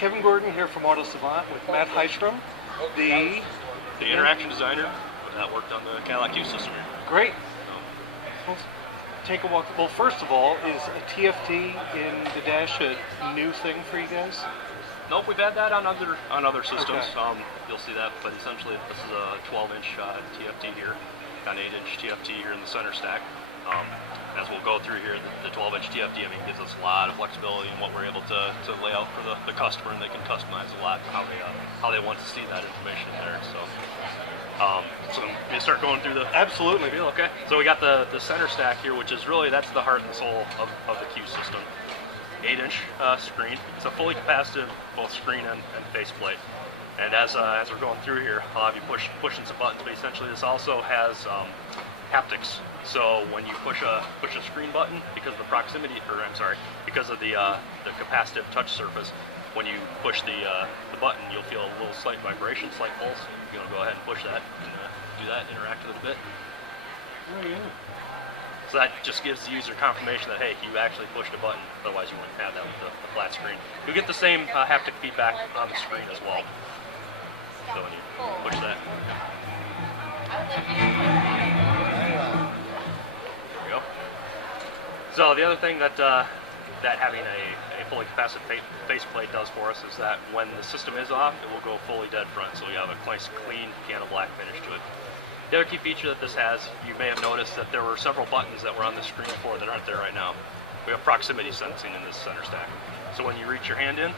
Kevin Gordon here from Auto Savant with Matt Heistrom, the interaction designer that worked on the Cadillac Q system here. Great. Let's take a walk. Well, first of all, is a TFT in the dash a new thing for you guys? Nope, we've had that on other systems. Okay. You'll see that, but essentially this is a 12-inch TFT here, got an 8-inch TFT here in the center stack. As we'll go through here, the 12-inch TFT, gives us a lot of flexibility in what we're able to lay out for the customer, and they can customize a lot how they want to see that information in there. So we start going through the Absolutely. Feel okay. So we got the center stack here, which is really that's the heart and soul of the Q system. 8-inch screen. It's a fully capacitive both screen and faceplate. And as we're going through here, I'll have you pushing some buttons, but essentially this also has haptics. So when you push a screen button, because of the proximity, because of the capacitive touch surface, when you push the button, you'll feel a little slight vibration, slight pulse. You want to go ahead and push that and do that, interact with it a bit. Oh, yeah. So that just gives the user confirmation that, hey, you actually pushed a button, otherwise you wouldn't have that with the flat screen. You'll get the same haptic feedback on the screen as well. So when you push that. There we go. So the other thing that having a fully capacitive faceplate does for us is that when the system is off, it will go fully dead front, so you have a nice clean piano black finish to it. The other key feature that this has, you may have noticed that there were several buttons that were on the screen before that aren't there right now. We have proximity sensing in this center stack. So when you reach your hand in,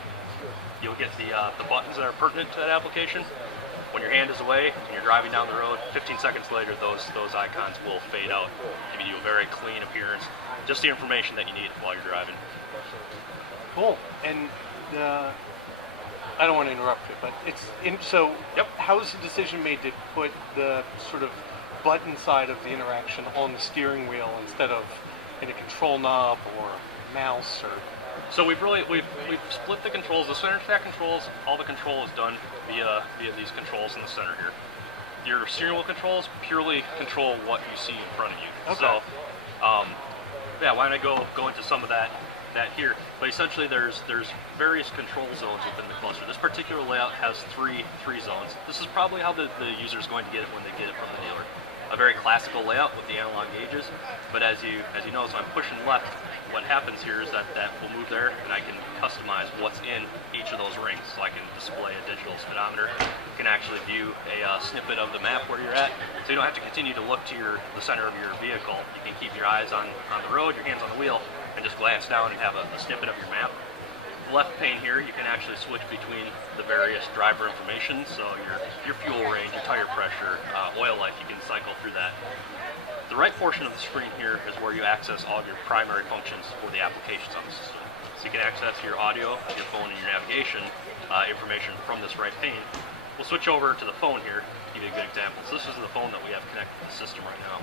you'll get the buttons that are pertinent to that application. When your hand is away and you're driving down the road, 15 seconds later those icons will fade out, giving you a very clean appearance, just the information that you need while you're driving. Cool. And I don't want to interrupt you, but so yep. How is the decision made to put the sort of button side of the interaction on the steering wheel instead of in a control knob or mouse? Or so we've split the controls. The center stack controls, all the control is done via these controls in the center here. Your steering wheel controls purely control what you see in front of you. Okay. So yeah, why don't I go into some of that here, but essentially there's various control zones within the cluster. This particular layout has three zones. This is probably how the user is going to get it when they get it from the dealer. A very classical layout with the analog gauges, but as you know, so I'm pushing left, what happens here is that will move there, and I can customize what's in each of those rings. So I can display a digital speedometer, you can actually view a snippet of the map where you're at, so you don't have to continue to look to the center of your vehicle. You can keep your eyes on the road, your hands on the wheel, and just glance down and have a snippet of your map. The left pane here, you can actually switch between the various driver information, so your fuel range, your tire pressure, oil life, you can cycle through that. The right portion of the screen here is where you access all of your primary functions for the applications on the system. So you can access your audio, your phone, and your navigation information from this right pane. We'll switch over to the phone here, to give you a good example. So this is the phone that we have connected to the system right now.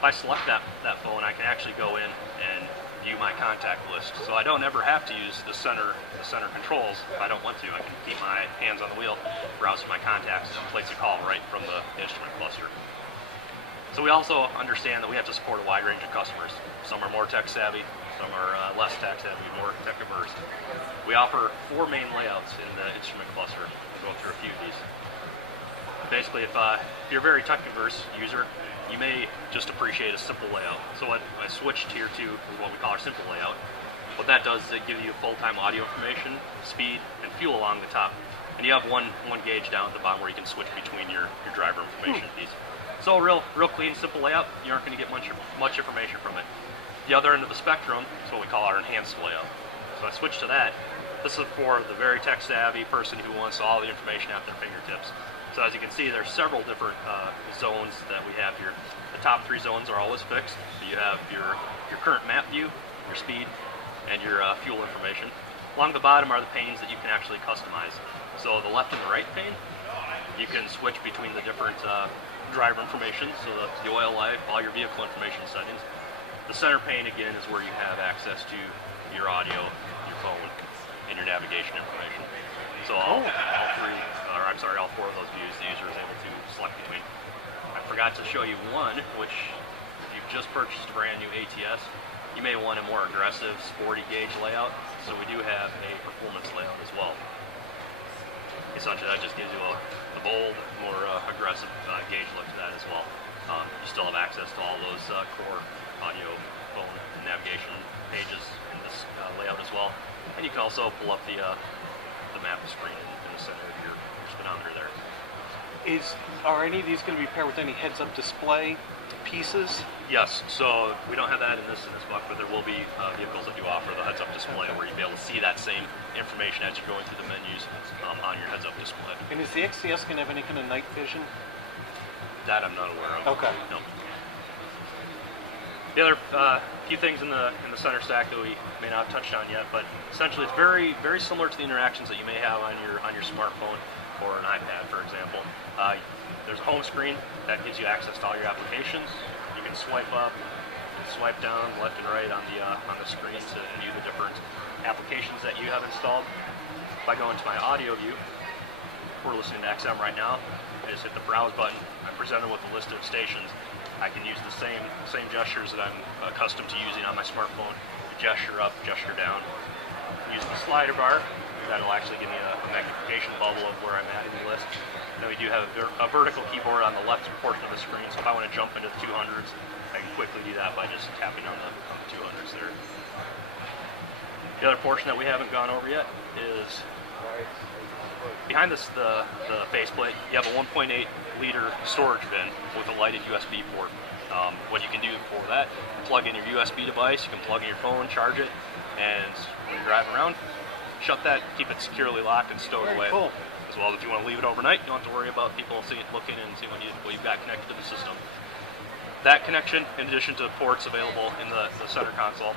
If I select that phone, I can actually go in and view my contact list. So I don't ever have to use the center controls if I don't want to. I can keep my hands on the wheel, browse my contacts, and place a call right from the instrument cluster. So we also understand that we have to support a wide range of customers. Some are more tech savvy, some are less tech savvy, more tech averse. We offer 4 main layouts in the instrument cluster. We'll go through a few of these. Basically, if you're a very tech averse user, you may just appreciate a simple layout. So when I switch to tier 2 is what we call our simple layout. What that does is it gives you full-time audio information, speed, and fuel along the top. And you have one gauge down at the bottom where you can switch between your driver information piece. So a real clean, simple layout. You aren't going to get much information from it. The other end of the spectrum is what we call our enhanced layout. So I switch to that. This is for the very tech-savvy person who wants all the information at their fingertips. So as you can see, there's several different zones that we have here. The top 3 zones are always fixed. So you have your current map view, your speed, and your fuel information. Along the bottom are the panes that you can actually customize. So the left and the right pane, you can switch between the different driver information, so the oil life, all your vehicle information settings. The center pane, again, is where you have access to your audio, your phone, and your navigation information. So all 4 of those views, the user is able to select between. I forgot to show you one, which if you've just purchased a brand new ATS, you may want a more aggressive, sporty gauge layout. So we do have a performance layout as well. Essentially, that just gives you a bold, more aggressive gauge look to that as well. You still have access to all those core audio, phone, and navigation pages in this layout as well. And you can also pull up the map screen in the center of your speedometer there. Are any of these going to be paired with any heads-up display pieces? Yes, so we don't have that in this book, but there will be vehicles that do offer the heads-up display where you'll be able to see that same information as you're going through the menus on your heads-up display. And is the XCS going to have any kind of night vision? That I'm not aware of. Okay. No. The other few things in the center stack that we may not have touched on yet, but essentially it's very similar to the interactions that you may have on your smartphone or an iPad, for example. There's a home screen that gives you access to all your applications. You can swipe up, and swipe down, left and right on the screen to view the different applications that you have installed. If I go into my audio view, we're listening to XM right now. I just hit the browse button. I'm presented with a list of stations. I can use the same gestures that I'm accustomed to using on my smartphone. Gesture up, gesture down. Use the slider bar. That'll actually give me a magnification bubble of where I'm at in the list. Then we do have a vertical keyboard on the left portion of the screen, so if I want to jump into the 200s, I can quickly do that by just tapping on the 200s there. The other portion that we haven't gone over yet is behind the faceplate. You have a 1.8 liter storage bin with a lighted USB port. What you can do for that, plug in your USB device, you can plug in your phone, charge it, and when you're driving around, shut that, keep it securely locked and stowed away. Cool. As well as if you want to leave it overnight, you don't have to worry about people looking and seeing what you've got connected to the system. That connection, in addition to ports available in the center console,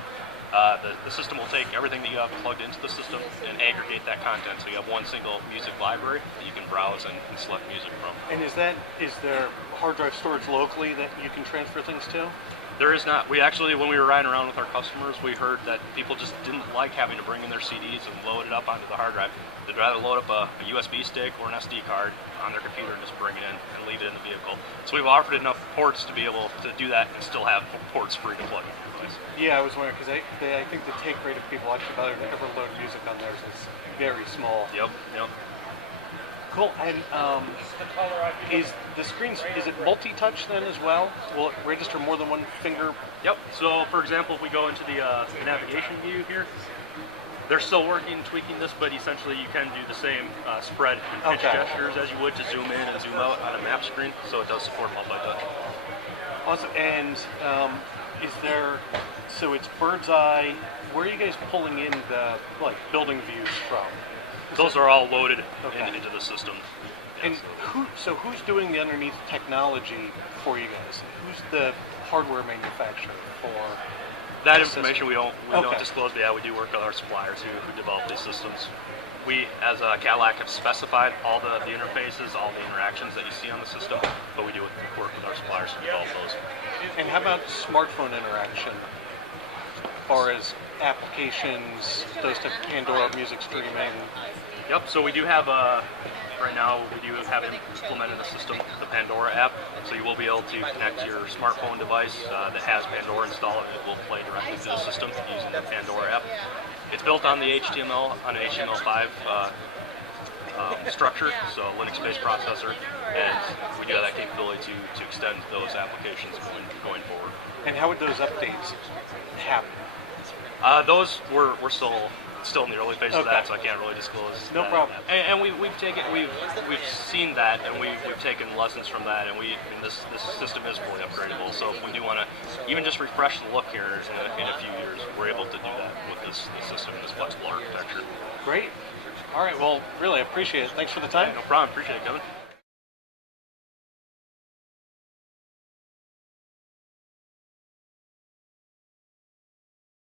the system will take everything that you have plugged into the system and aggregate that content, so you have one single music library that you can browse and select music from. And is there hard drive storage locally that you can transfer things to? There is not. We actually, when we were riding around with our customers, we heard that people just didn't like having to bring in their CDs and load it up onto the hard drive. They'd rather load up a USB stick or an SD card on their computer and just bring it in and leave it in the vehicle. So we've offered enough ports to be able to do that and still have ports free to plug in your device. Yeah, I was wondering, because I think the take rate of people actually ever load music on theirs is very small. Yep. Cool. And is the screen, is it multi-touch then as well? Will it register more than one finger? Yep. So, for example, if we go into the navigation view here, they're still working, tweaking this, but essentially you can do the same spread and pitch gestures as you would to zoom in and zoom out on a map screen, so it does support multi-touch. Awesome. And is there, so it's bird's eye, where are you guys pulling in the building views from? Those are all loaded into the system. And who's doing the underneath technology for you guys? Who's the hardware manufacturer for that information? We don't disclose, but yeah, we do work with our suppliers who develop these systems. We, as Cadillac, have specified all the interfaces, all the interactions that you see on the system, but we do work with our suppliers to develop those. And how about smartphone interaction? As far as applications, those type of Pandora music streaming? Yep, so we do have, right now, we do have implemented in the system the Pandora app, so you will be able to connect your smartphone device that has Pandora installed, and it will play directly to the system using the Pandora app. It's built on the HTML, on an HTML5 structure, so Linux-based processor, and we do have that capability to extend those applications going forward. And how would those updates happen? Those we're still in the early phases of that, so I can't really disclose. No problem. And we've seen that, and we've taken lessons from that, and this system is fully upgradable. So if we do want to even just refresh the look here in a few years, we're able to do that with this system and this flexible architecture. Great. All right. Well, really appreciate it. Thanks for the time. No problem. Appreciate it, Kevin.